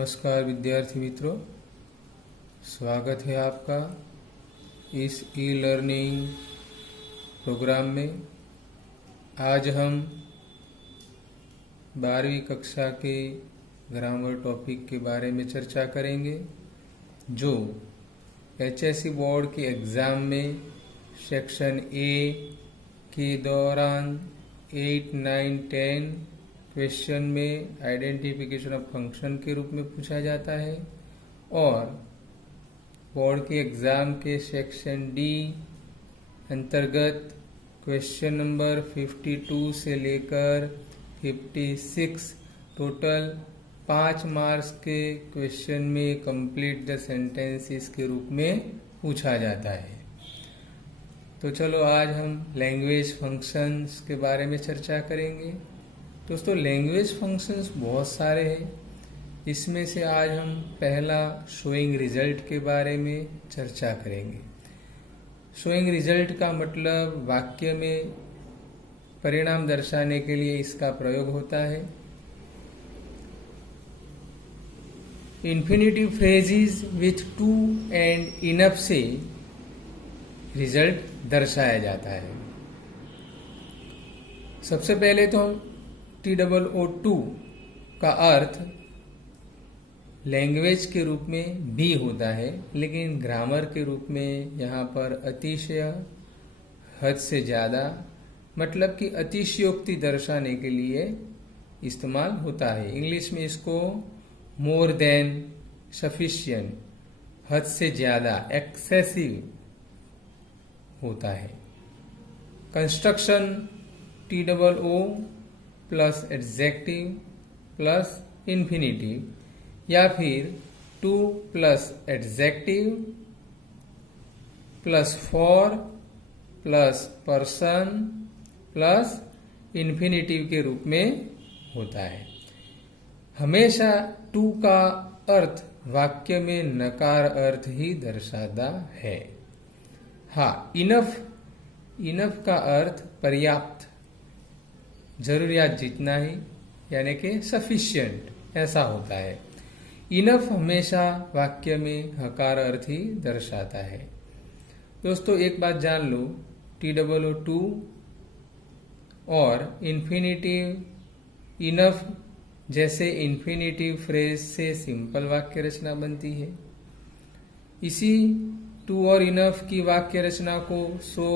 नमस्कार विद्यार्थी मित्रों, स्वागत है आपका इस ई लर्निंग प्रोग्राम में। आज हम 12वीं कक्षा के ग्रामर टॉपिक के बारे में चर्चा करेंगे, जो एचएससी बोर्ड के एग्ज़ाम में सेक्शन ए के दौरान 8, 9, 10 क्वेश्चन में आइडेंटिफिकेशन ऑफ फंक्शन के रूप में पूछा जाता है, और बोर्ड के एग्ज़ाम के सेक्शन डी अंतर्गत क्वेश्चन नंबर 52 से लेकर 56 टोटल 5 मार्क्स के क्वेश्चन में कंप्लीट द सेंटेंसेस के रूप में पूछा जाता है। तो चलो आज हम लैंग्वेज फंक्शंस के बारे में चर्चा करेंगे। दोस्तों, लैंग्वेज फंक्शंस बहुत सारे हैं। इसमें से आज हम पहला शोइंग रिजल्ट के बारे में चर्चा करेंगे। शोइंग रिजल्ट का मतलब वाक्य में परिणाम दर्शाने के लिए इसका प्रयोग होता है। Infinitive phrases with to and enough से रिजल्ट दर्शाया जाता है। सबसे पहले तो हम TOO का अर्थ लैंग्वेज के रूप में भी होता है, लेकिन ग्रामर के रूप में यहाँ पर अतिशय, हद से ज़्यादा, मतलब कि अतिशयोक्ति दर्शाने के लिए इस्तेमाल होता है। इंग्लिश में इसको मोर देन, सफिशिएंट, हद से ज़्यादा, एक्सेसिव होता है। Construction TOO plus adjective plus infinitive, या फिर two plus adjective plus for plus person plus infinitive के रूप में होता है। हमेशा टू का अर्थ वाक्य में नकार अर्थ ही दर्शाता है। हाँ, इनफ का अर्थ पर्याप्त, जरूरियात जितना ही, यानी कि सफिशिएंट, ऐसा होता है। इनफ हमेशा वाक्य में हकार अर्थ ही दर्शाता है। दोस्तों, एक बात जान लो, TOO और इन्फिनिटिव इनफ जैसे इन्फिनिटिव फ्रेज से सिंपल वाक्य रचना बनती है। इसी टू और इनफ की वाक्य रचना को सो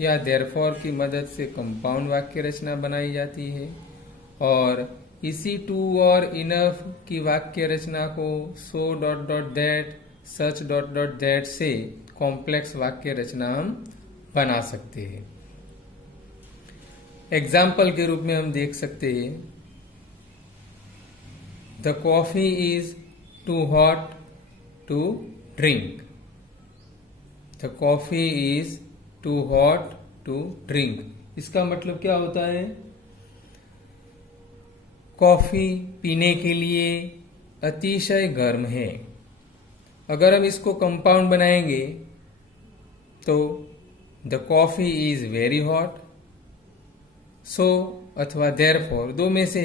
या देयरफॉर की मदद से कंपाउंड वाक्य रचना बनाई जाती है, और इसी टू और इनफ की वाक्य रचना को so dot dot that, such dot dot that से कॉम्प्लेक्स वाक्य रचना हम बना सकते हैं। एग्जाम्पल के रूप में हम देख सकते हैं, the coffee is too hot to drink. The coffee is too hot to drink. इसका मतलब क्या होता है? कॉफी पीने के लिए अतिशय गर्म है। अगर हम इसको कंपाउंड बनाएंगे तो the coffee is very hot. So अथवा देयरफॉर, दो में से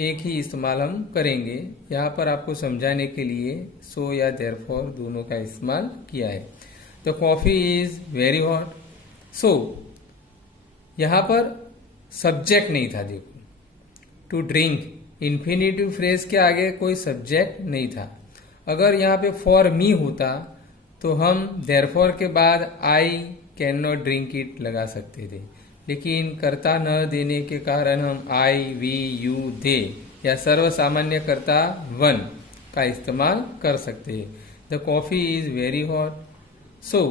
एक ही इस्तेमाल हम करेंगे। यहाँ पर आपको समझाने के लिए सो या देयरफॉर दोनों का इस्तेमाल किया है। The coffee is very hot. So यहाँ पर सब्जेक्ट नहीं था। देखो, टू ड्रिंक इन्फिनिटिव फ्रेज के आगे कोई सब्जेक्ट नहीं था। अगर यहाँ पे फॉर मी होता तो हम देयरफॉर के बाद I can not drink it लगा सकते थे, लेकिन कर्ता न देने के कारण हम आई, वी, यू, दे या सर्वसामान्य कर्ता वन का इस्तेमाल कर सकते हैं। The coffee is very hot, so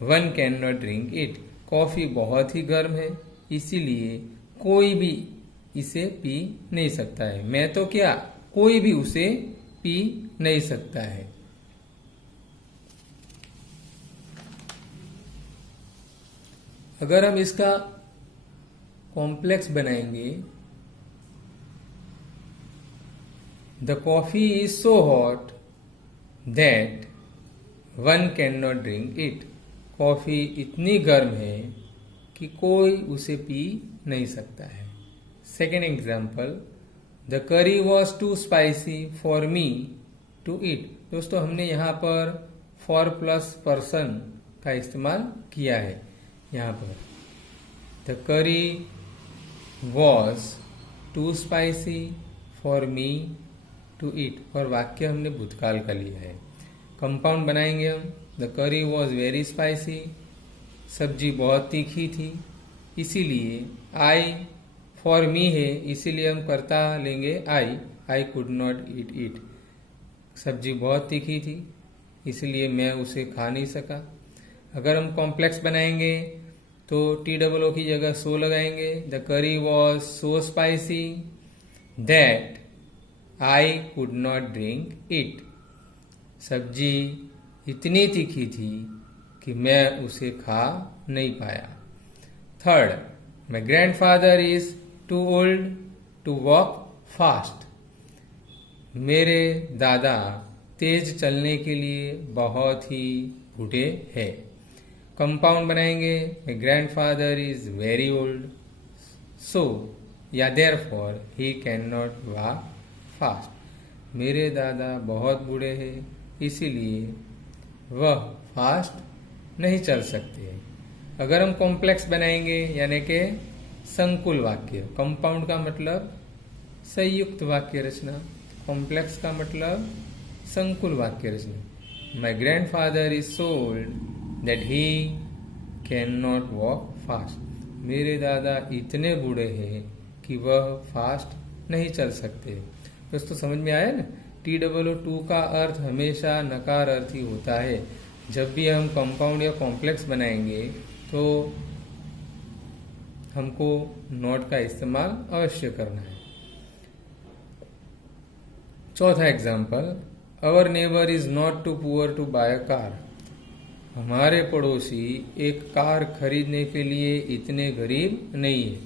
one can not drink it. Coffee बहुत ही गर्म है, इसीलिए कोई भी इसे पी नहीं सकता है। मैं तो क्या, कोई भी उसे पी नहीं सकता है। अगर हम इसका कॉम्प्लेक्स बनाएंगे, the coffee is so hot that one can not drink it. Coffee इतनी गर्म है कि कोई उसे पी नहीं सकता है। Second example, the curry was too spicy for me to eat. दोस्तों हमने यहाँ पर फॉर प्लस पर्सन का इस्तेमाल किया है। यहाँ पर the curry was too spicy for me to eat, और वाक्य हमने भूतकाल का लिया है। कंपाउंड बनाएंगे हम, the curry was very spicy, सब्जी बहुत तीखी थी, इसीलिए आई फॉर मी है, इसीलिए हम कर्ता लेंगे I could not eat it. सब्जी बहुत तीखी थी इसलिए मैं उसे खा नहीं सका। अगर हम कॉम्प्लेक्स बनाएंगे तो TOO की जगह सो लगाएंगे। The curry was so spicy that I could not drink it. सब्जी इतनी तीखी थी कि मैं उसे खा नहीं पाया। Third, my grandfather is too old to walk fast. मेरे दादा तेज चलने के लिए बहुत ही बूढ़े हैं। कंपाउंड बनाएंगे, my grandfather is very old so या therefore he can not walk fast. मेरे दादा बहुत बूढ़े हैं इसीलिए वह फास्ट नहीं चल सकते। अगर हम कॉम्प्लेक्स बनाएंगे यानी कि संकुल वाक्य, कंपाउंड का मतलब संयुक्त वाक्य रचना, कॉम्प्लेक्स का मतलब संकुल वाक्य रचना। My grandfather is so old that he can not walk fast. मेरे दादा इतने बूढ़े हैं कि वह फास्ट नहीं चल सकते। दोस्तों समझ में आया ना, TOO का अर्थ हमेशा नकार अर्थी होता है। जब भी हम कंपाउंड या कॉम्प्लेक्स बनाएंगे तो हमको नॉट का इस्तेमाल अवश्य करना है। चौथा example, our neighbour is not too poor to buy a car. हमारे पड़ोसी एक कार खरीदने के लिए इतने गरीब नहीं है।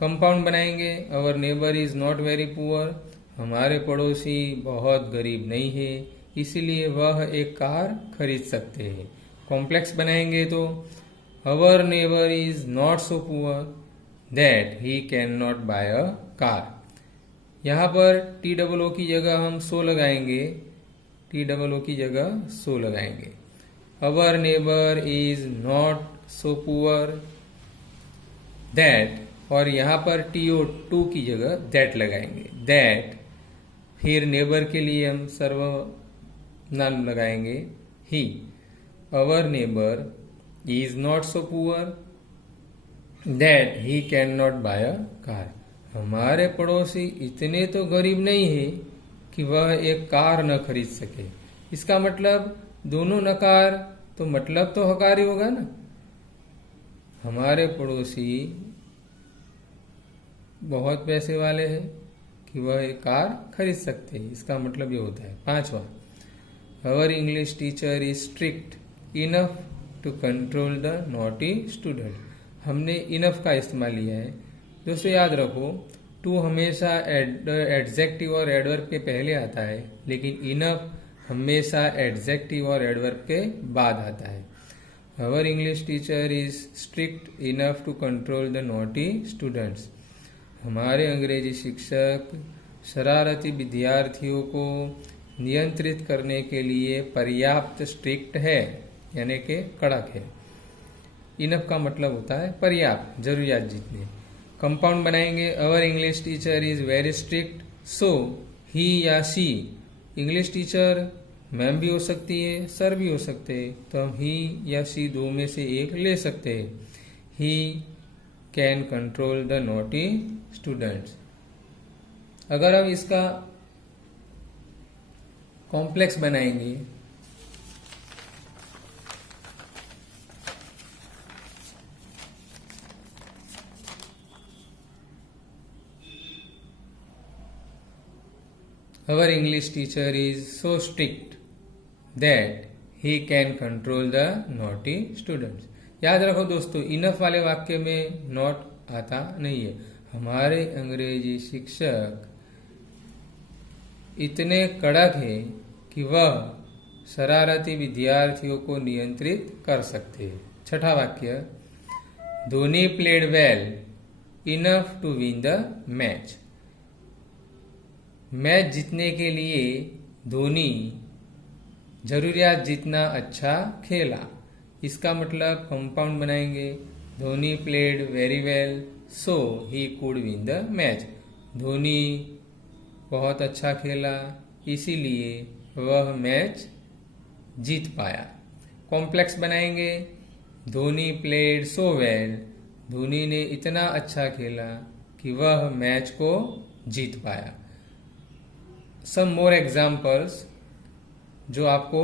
कंपाउंड बनाएंगे, our neighbour is not very poor. हमारे पड़ोसी बहुत गरीब नहीं है इसलिए वह एक कार खरीद सकते हैं। कॉम्प्लेक्स बनाएंगे तो our neighbour is not so poor that he can not buy a car. यहाँ पर TOO की जगह हम सो लगाएंगे, TOO की जगह सो लगाएंगे। Our neighbour is not so poor that, और यहाँ पर TO2 की जगह दैट लगाएंगे। दैट, फिर नेबर के लिए हम सर्वनाम लगाएंगे ही। Our neighbour is not so poor that he can not buy a car. हमारे पड़ोसी इतने तो गरीब नहीं है कि वह एक कार न खरीद सके। इसका मतलब दोनों नकार तो मतलब तो हकार ही होगा ना। हमारे पड़ोसी बहुत पैसे वाले हैं कि वह एक कार खरीद सकते हैं, इसका मतलब ये होता है। पांचवा, अवर English teacher is strict enough to control the naughty student. हमने इनफ का इस्तेमाल लिया है। दोस्तों याद रखो, टू हमेशा एडजेक्टिव और एडवर्ब के पहले आता है, लेकिन इनफ हमेशा एडजेक्टिव और एडवर्ब के बाद आता है। Our English teacher is strict enough to control the naughty students. हमारे अंग्रेजी शिक्षक शरारती विद्यार्थियों को नियंत्रित करने के लिए पर्याप्त स्ट्रिक्ट है, यानी कि कड़क है। इनफ का मतलब होता है पर्याप्त, जरूरियात जितने। कंपाउंड बनाएंगे, our English teacher is very strict so he या शी। इंग्लिश टीचर मैम भी हो सकती है, सर भी हो सकते हैं, तो हम ही या शी दो में से एक ले सकते हैं। He can control the naughty students. अगर हम इसका कॉम्प्लेक्स बनाएंगे Our English teacher is so strict that he can control the naughty students. याद रखो दोस्तों, इनफ वाले वाक्य में नॉट आता नहीं है। हमारे अंग्रेजी शिक्षक इतने कड़क है कि वह शरारती विद्यार्थियों को नियंत्रित कर सकते हैं। छठा वाक्य, Dhoni played well enough to win the match. Match जीतने के लिए धोनी जरूरियात जितना अच्छा खेला। इसका मतलब कंपाउंड बनाएंगे, Dhoni played very well so he could win the match. Dhoni बहुत अच्छा खेला इसीलिए वह मैच जीत पाया। कॉम्प्लेक्स बनाएंगे, Dhoni played so well, Dhoni ने इतना अच्छा खेला कि वह मैच को जीत पाया। सम मोर एग्जाम्पल्स जो आपको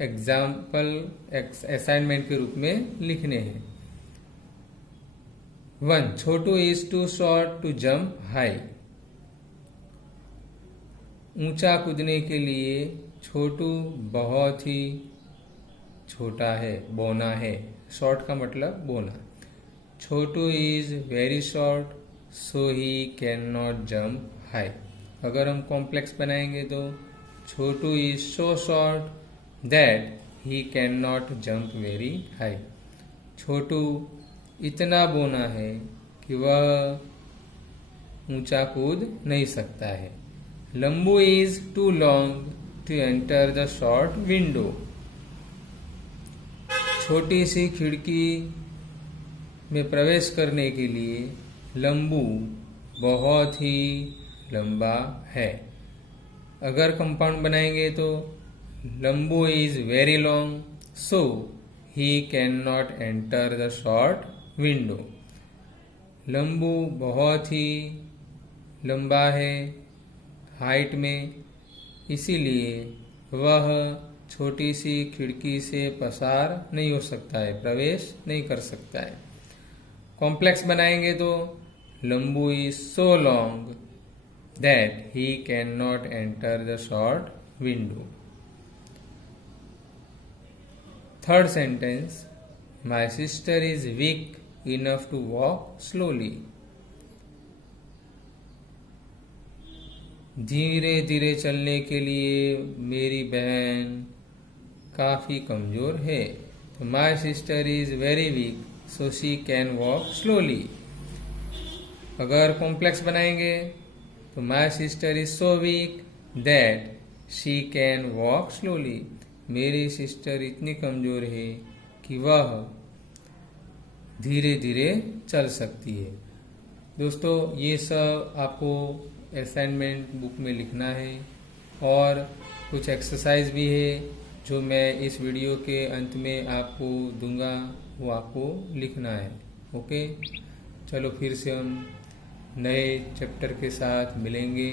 एग्जाम्पल असाइनमेंट के रूप में लिखने हैं। 1. Chhotu is too short to jump high. ऊंचा कूदने के लिए छोटू बहुत ही छोटा है, बौना है। शॉर्ट का मतलब बौना। Chhotu is very short so he can not jump high. अगर हम कॉम्प्लेक्स बनाएंगे तो Chhotu is so short that he can not jump very high. Chhotu इतना बौना है कि वह ऊंचा कूद नहीं सकता है। Lambu is too long to enter the short window. छोटी सी खिड़की में प्रवेश करने के लिए लंबू बहुत ही लंबा है। अगर कंपाउंड बनाएंगे तो Lambu is very long so he can not enter the short window. Lambu बहुत ही लंबा है हाइट में, इसीलिए वह छोटी सी खिड़की से पसार नहीं हो सकता है, प्रवेश नहीं कर सकता है। कॉम्प्लेक्स बनाएंगे तो Lambu is so long that he can not enter the short window. Third sentence, my sister is weak enough to walk slowly. धीरे धीरे चलने के लिए मेरी बहन काफी कमजोर है। तो माई sister is very weak so she can walk slowly. अगर कॉम्प्लेक्स बनाएंगे तो माई sister is so weak that she can walk slowly. मेरी सिस्टर इतनी कमजोर है कि वह धीरे धीरे चल सकती है। दोस्तों, ये सब आपको असाइनमेंट बुक में लिखना है और कुछ एक्सरसाइज भी है जो मैं इस वीडियो के अंत में आपको दूंगा, वो आपको लिखना है। ओके, चलो फिर से हम नए चैप्टर के साथ मिलेंगे।